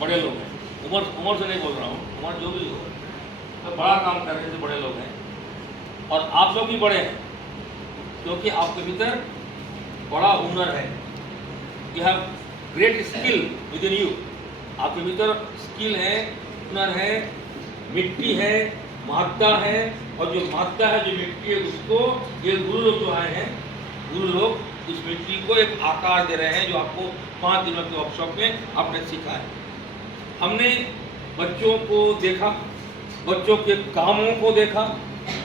बड़े लोग हैं, उम्र से नहीं बोल रहा हूँ, उम्र जो भी हो, तो बड़ा काम कर रहे थे, बड़े लोग हैं, और आप लोग भी बड़े हैं, क्योंकि आपके भीतर बड़ा हुनर है। You have great skill with in you. आपके भीतर स्किल है, हुनर है, मिट्टी है, महत्ता है, और जो महत्ता है, जो मिट्टी है, उसको ये गुरु लोग जो आए हैं, गुरु लोग इस मिट्टी को एक आकार दे रहे हैं, जो आपको 5 दिनों के वर्कशॉप में आपने सीखा है। हमने बच्चों को देखा, बच्चों के कामों को देखा,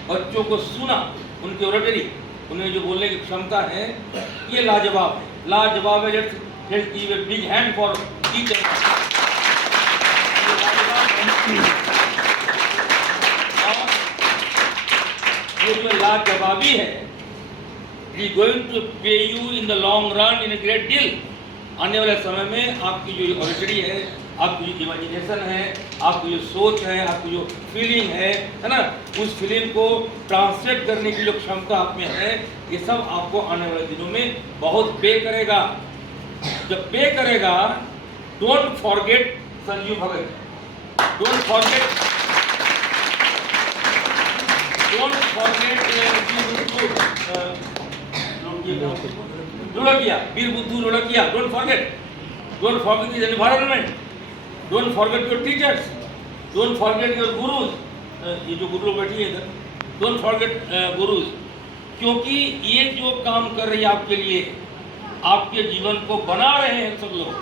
बच्चों को सुना, उनकी ऑरेटरी, उन्हें जो बोलने की क्षमता है, ये लाजवाब है, लाजवाब है। Let's give a big hand for teacher. ये जो लाजवाबी है, ही गोइंग टू पे you in the long run in a great deal. आने वाले समय में आपकी जो ऑरेटरी है, आपकी जो इमेजिनेशन है, आपकी जो सोच है, आपकी जो फीलिंग है ना, उस फीलिंग को ट्रांसलेट करने की जो क्षमता आप में है, ये सब आपको आने वाले दिनों में बहुत पे करेगा। जब पे करेगा, don't forget Sanjeev Bhagat, don't forget Lodhakiya, Veer Buddhu Lodhakiya, don't forget his environment, don't forget your teachers, don't forget your gurus. ये जो गुरु लोग बैठी है इधर, डोंट फॉरगेट गुरुज, क्योंकि ये जो काम कर रही है आपके लिए, आपके जीवन को बना रहे हैं सब लोग।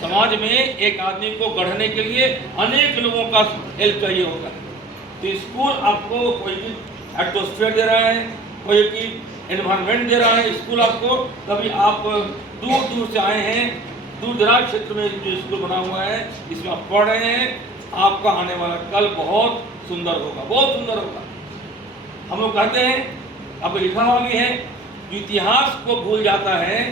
समाज में एक आदमी को गढ़ने के लिए अनेक लोगों का हेल्प चाहिए होता है। तो स्कूल आपको कोई भी एटमॉस्फेयर दे रहा है, कोई भी एनवायरनमेंट दे रहा है स्कूल आपको। कभी आप दूर दूर से आए हैं, दूर दराज क्षेत्र में जो स्कूल बना हुआ है, इसमें आप पढ़ रहे हैं, आपका आने वाला कल बहुत सुंदर होगा, बहुत सुंदर होगा। हम लोग कहते हैं, अब लिखा हुआ भी है, जो इतिहास को भूल जाता है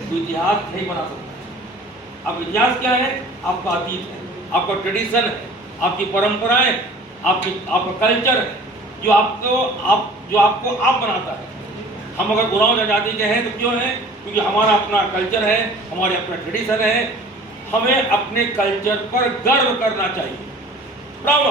तो इतिहास नहीं बना सकता। अब इतिहास क्या है? आपका अतीत है, आपका ट्रेडिशन है, आपकी परंपराएं, आपका कल्चर है, जो आपको आप बनाता है। हम अगर गुलाम आज़ादी के हैं तो क्यों हैं? क्योंकि हमारा अपना कल्चर है, हमारे अपना ट्रेडिशन है। हमें अपने कल्चर पर गर्व करना चाहिए। प्राउड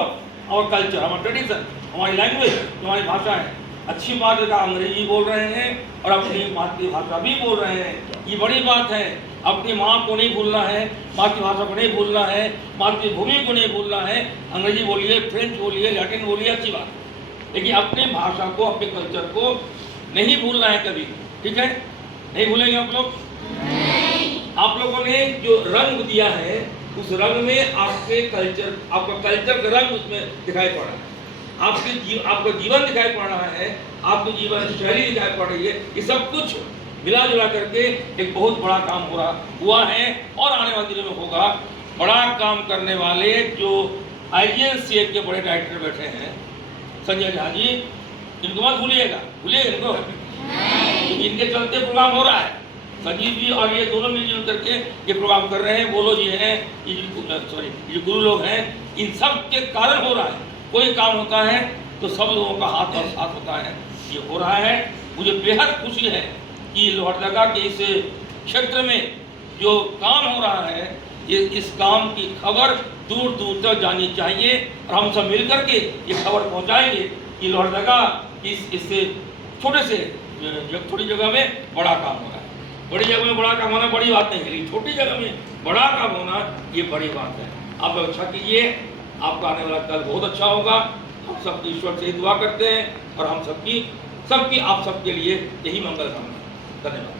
और कल्चर, हमारा ट्रेडिशन, हमारी लैंग्वेज, हमारी भाषा है। अच्छी बात है कि अंग्रेजी बोल रहे हैं और अपनी मातृभाषा भी बोल रहे हैं, ये बड़ी बात है। अपनी माँ को नहीं भूलना है, मातृभाषा को नहीं भूलना है, मातृभूमि को नहीं भूलना है। अंग्रेजी बोलिए, फ्रेंच बोलिए, लैटिन बोलिए, अच्छी बात है, लेकिन अपनी भाषा को, अपने कल्चर को नहीं भूलना है कभी। ठीक है? नहीं भूलेंगे आप लोग? आप लोगों ने जो रंग दिया है, उस रंग में आपके कल्चर, आपका कल्चर का रंग उसमें दिखाई पड़ रहा है, आपका जीवन दिखाई पड़ रहा है, आपकी जीवन शैली दिखाई पड़ रही है। ये सब कुछ मिला जुला करके एक बहुत बड़ा काम हुआ है और आने वाले दिनों में होगा। बड़ा काम करने वाले जो IGNCA के बड़े डायरेक्टर बैठे हैं, संजय झा जी, इनको मत भूलिएगा इनको, क्योंकि इनके चलते प्रोग्राम हो रहा है। संजीव जी और ये दोनों मिलजुल करके ये प्रोग्राम कर रहे हैं। वो लोग ये हैं, ये गुरु लोग हैं, इन सब के कारण हो रहा है। कोई काम होता है तो सब लोगों का हाथ और साथ होता है, ये हो रहा है। मुझे बेहद खुशी है कि लोहरदगा के इस क्षेत्र में जो काम हो रहा है, ये इस काम की खबर दूर दूर तक जानी चाहिए और हम सब मिल करके ये खबर पहुंचाएंगे कि लोहरदगा इससे छोटी जगह में बड़ा काम हो रहा है। बड़ी जगह में बड़ा काम होना बड़ी बात नहीं है, लेकिन छोटी जगह में बड़ा काम होना ये बड़ी बात है। आप अच्छा कीजिए, आपका आने वाला कल बहुत अच्छा होगा। हम सब ईश्वर से दुआ करते हैं और हम सबकी आप सबके लिए यही मंगल कामना। धन्यवाद।